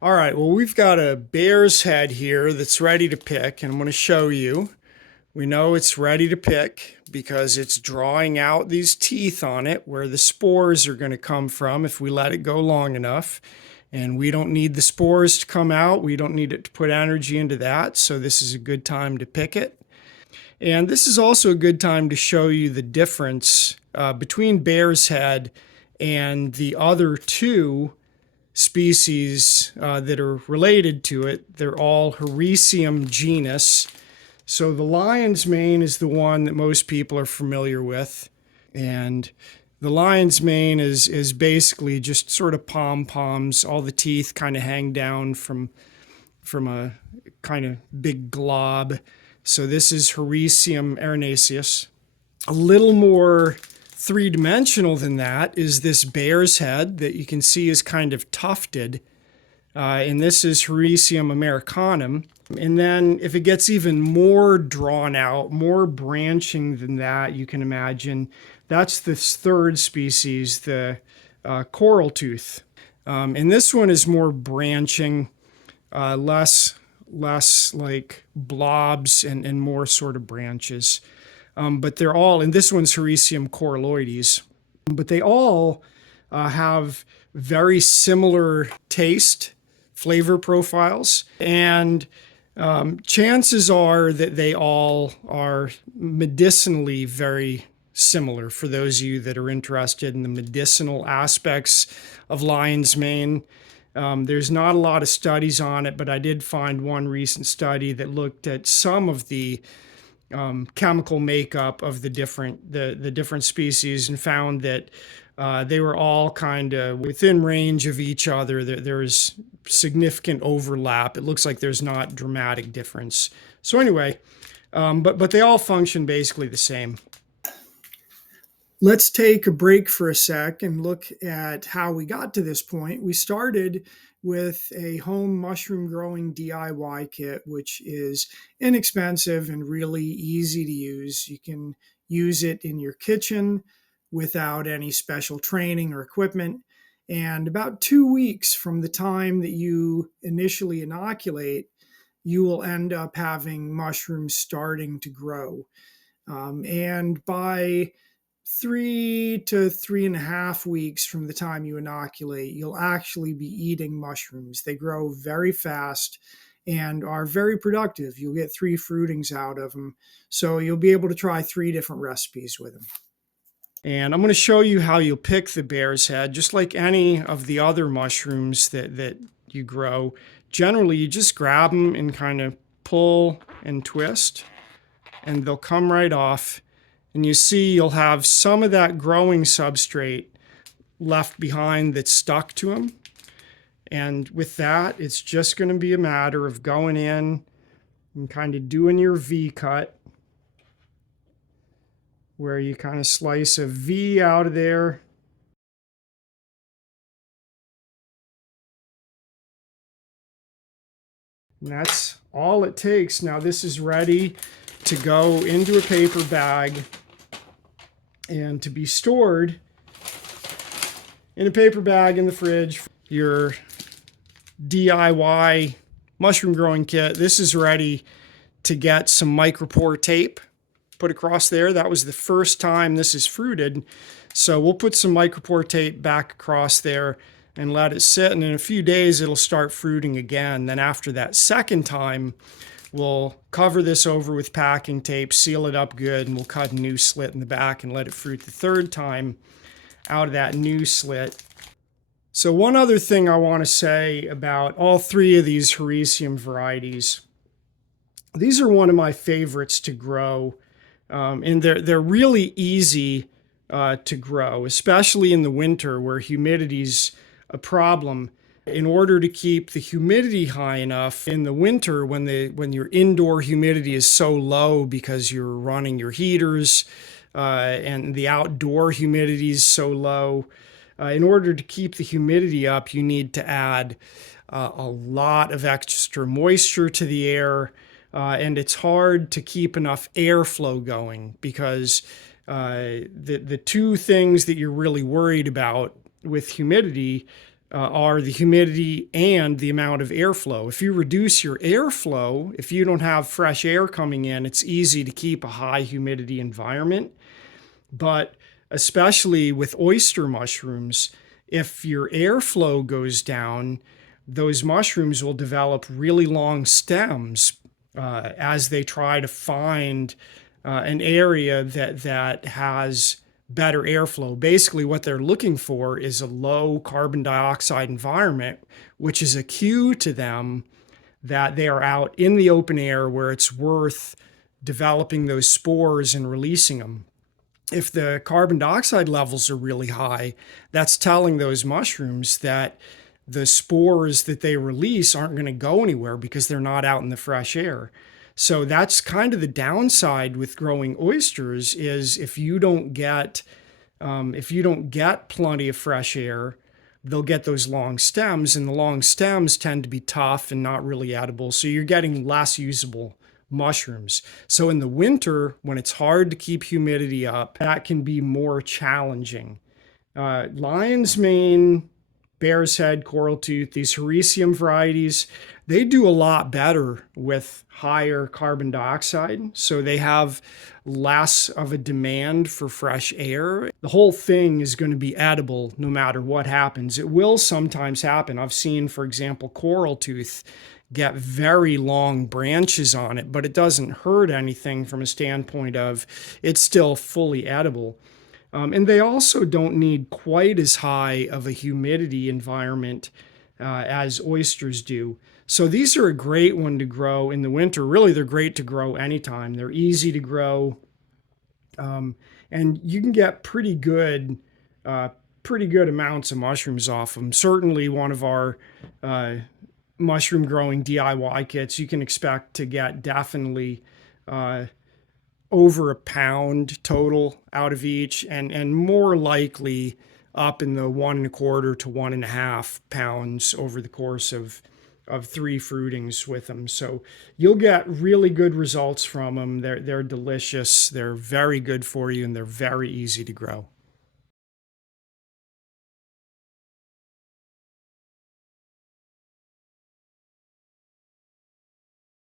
All right, well, we've got a bear's head here that's ready to pick, and I'm going to show you. We know it's ready to pick because it's drawing out these teeth on it where the spores are going to come from if we let it go long enough. And we don't need the spores to come out. We don't need it to put energy into that. So this is a good time to pick it. And this is also a good time to show you the difference between bear's head and the other two species that are related to it. They're all Hericium genus. So the lion's mane is the one that most people are familiar with. And the lion's mane is basically just sort of pom-poms. All the teeth kind of hang down from a kind of big glob. So this is Hericium erinaceus. A little more three-dimensional than that is this bear's head that you can see is kind of tufted. And this is Hericium americanum. And then if it gets even more drawn out, more branching than that, you can imagine, that's this third species, the coral tooth. And this one is more branching, less like blobs and more sort of branches. But they're all, and this one's Hericium coralloides, but they all have very similar taste, flavor profiles, and chances are that they all are medicinally very similar for those of you that are interested in the medicinal aspects of lion's mane. There's not a lot of studies on it, but I did find one recent study that looked at some of the chemical makeup of the different species and found that they were all kind of within range of each other. There's significant overlap. It looks like there's not dramatic difference. So anyway, but they all function basically the same. Let's take a break for a sec and look at how we got to this point. We started with a home mushroom growing DIY kit, which is inexpensive and really easy to use. You can use it in your kitchen without any special training or equipment. And about 2 weeks from the time that you initially inoculate, you will end up having mushrooms starting to grow. And by 3 to 3.5 weeks from the time you inoculate, you'll actually be eating mushrooms. They grow very fast and are very productive. You'll get 3 fruitings out of them. So you'll be able to try 3 different recipes with them. And I'm going to show you how you'll pick the bear's head, just like any of the other mushrooms that you grow. Generally, you just grab them and kind of pull and twist, and they'll come right off. And you see you'll have some of that growing substrate left behind that's stuck to them. And with that, it's just going to be a matter of going in and kind of doing your V cut, where you kind of slice a V out of there. And that's all it takes. Now this is ready to go into a paper bag and to be stored in a paper bag in the fridge. Your DIY mushroom growing kit, this is ready to get some micropore tape put across there. That was the first time this is fruited. So we'll put some micropore tape back across there and let it sit. And in a few days, it'll start fruiting again. Then after that second time, we'll cover this over with packing tape, seal it up good, and we'll cut a new slit in the back and let it fruit the third time out of that new slit. So one other thing I want to say about all three of these Hericium varieties. These are one of my favorites to grow, and they're really easy to grow, especially in the winter where humidity's a problem. In order to keep the humidity high enough in the winter when your indoor humidity is so low because you're running your heaters and the outdoor humidity is so low, in order to keep the humidity up, you need to add a lot of extra moisture to the air, and it's hard to keep enough airflow going because the two things that you're really worried about with humidity are the humidity and the amount of airflow. If you reduce your airflow, if you don't have fresh air coming in, it's easy to keep a high humidity environment. But especially with oyster mushrooms, if your airflow goes down, those mushrooms will develop really long stems as they try to find an area that has better airflow. Basically, what they're looking for is a low carbon dioxide environment, which is a cue to them that they are out in the open air where it's worth developing those spores and releasing them. If the carbon dioxide levels are really high, that's telling those mushrooms that the spores that they release aren't going to go anywhere because they're not out in the fresh air. So that's kind of the downside with growing oysters is if you don't get plenty of fresh air, they'll get those long stems, and the long stems tend to be tough and not really edible. So you're getting less usable mushrooms. So in the winter, when it's hard to keep humidity up, that can be more challenging. Lion's mane, bear's head, coral tooth, these Hericium varieties, they do a lot better with higher carbon dioxide. So they have less of a demand for fresh air. The whole thing is going to be edible no matter what happens. It will sometimes happen. I've seen, for example, coral tooth get very long branches on it, but it doesn't hurt anything from a standpoint of it's still fully edible. And they also don't need quite as high of a humidity environment as oysters do. So these are a great one to grow in the winter. Really, they're great to grow anytime. They're easy to grow, and you can get pretty good amounts of mushrooms off them. Certainly, one of our mushroom growing DIY kits, you can expect to get definitely over a pound total out of each, and more likely up in the 1.25 to 1.5 pounds over the course of 3 fruitings with them. So you'll get really good results from them. They're delicious. They're very good for you, and they're very easy to grow.